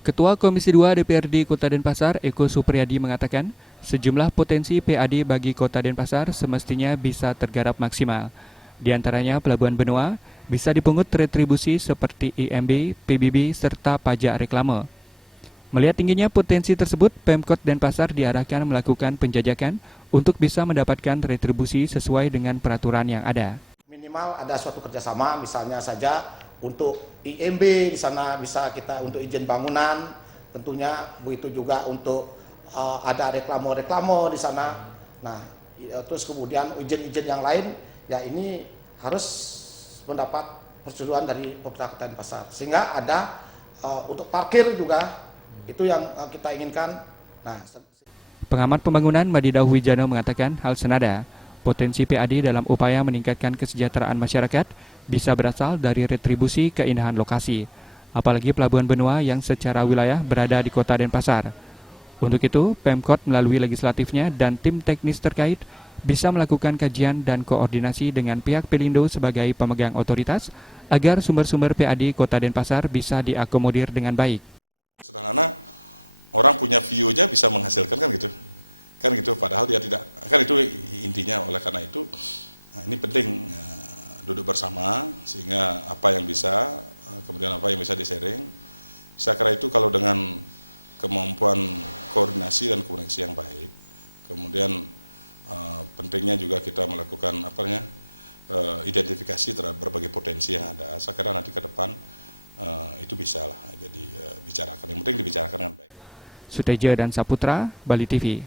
Ketua Komisi 2 DPRD Kota Denpasar, Eko Supriyadi mengatakan, sejumlah potensi PAD bagi Kota Denpasar semestinya bisa tergarap maksimal. Di antaranya Pelabuhan Benua bisa dipungut retribusi seperti IMB, PBB, serta pajak reklame. Melihat tingginya potensi tersebut, Pemkot Denpasar diarahkan melakukan penjajakan untuk bisa mendapatkan retribusi sesuai dengan peraturan yang ada. Minimal ada suatu kerjasama, misalnya saja untuk IMB di sana bisa kita untuk izin bangunan, tentunya begitu juga untuk ada reklamo-reklamo di sana. Nah, terus kemudian izin-izin yang lain, ya ini harus mendapat persetujuan dari pemerintah Kota Denpasar. Sehingga ada untuk parkir juga itu yang kita inginkan. Nah, Pengamat pembangunan Madidau Wijano mengatakan hal senada. Potensi PAD dalam upaya meningkatkan kesejahteraan masyarakat bisa berasal dari retribusi keindahan lokasi, apalagi Pelabuhan Benua yang secara wilayah berada di Kota Denpasar. Untuk itu, Pemkot melalui legislatifnya dan tim teknis terkait bisa melakukan kajian dan koordinasi dengan pihak Pelindo sebagai pemegang otoritas agar sumber-sumber PAD Kota Denpasar bisa diakomodir dengan baik. Sederhana, orang punya view aja bisa menghasilkan kan gitu, padahal dia tidak, kan itu intinya. Oleh karena itu ini penting duduk bersama sehingga apa yang bisa, kemudian apa yang bisa di-sharing. Saya kira itu kalau dengan kemampuan koordinasi dan komunikasi yang baik, kemudian pentingnya juga kita melakukan identifikasi terhadap berbagai potensi yang ada. Saya kira nanti ke depan itu bisa lah jadi bicarakan. Yang penting dibicarakan dengan baik. Suteja dan Saputra, Bali TV.